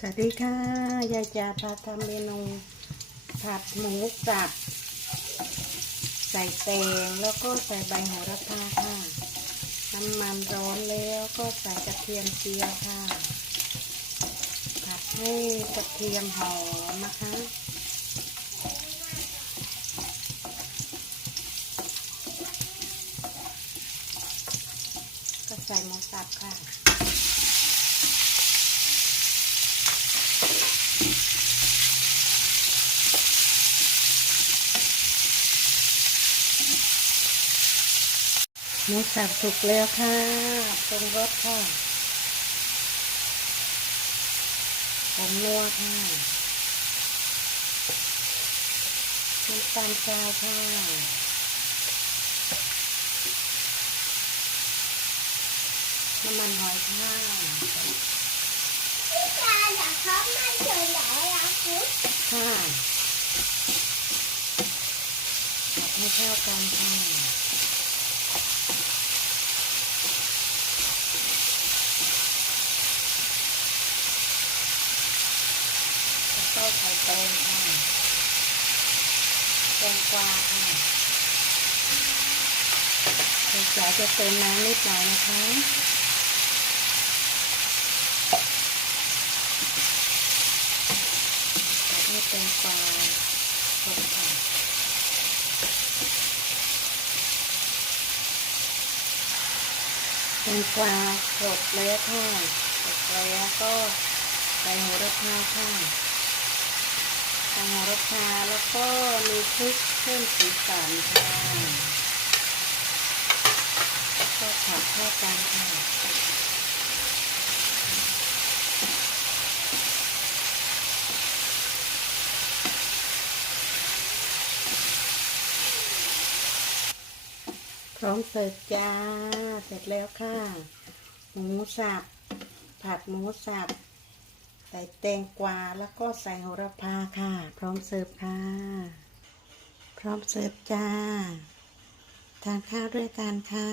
สวัสดีค่ะ ยายจาพาทำเมนูผัดหมูสับใส่แตงแล้วก็ใส่ใบโหระพาค่ะ น้ำมันร้อนแล้วก็ใส่กระเทียมเจียวค่ะ ผัดให้กระเทียมหอมนะคะ ก็ใส่หมูสับค่ะ หมูสับสุกแล้วค่ะปรุงรสค่ะผมนัวค่ะน้ำตาลทรายค่ะน้ำมันหอยค่ะพี่ชายอยากเขามาเฉยไหนล่ะคุณค่ะให้เข้ากันค่ะแล้ว ก็ไข่แตงค่ะแตงกวาค่ะสงสัยวจะเติมน้ำนิดหน่อยนะคะแต่ให้แตงกวาสุกค่ะแตงกวาสดแล้วค่ะสดแล้วก็ใส่โหระพาค่ะ ส่โหระพาแล้วก็มีพริกเพิ่มสีสันค่ะก็ผัดเข้ากันค่ะพร้อมเสิร์ฟจ้า เสร็จแล้วค่ะ หมูสับ ผัดหมูสับ ใส่แตงกวาแล้วก็ใส่โหระพาค่ะ พร้อมเสิร์ฟค่ะ พร้อมเสิร์ฟจ้า ทานข้าวด้วยกันค่ะ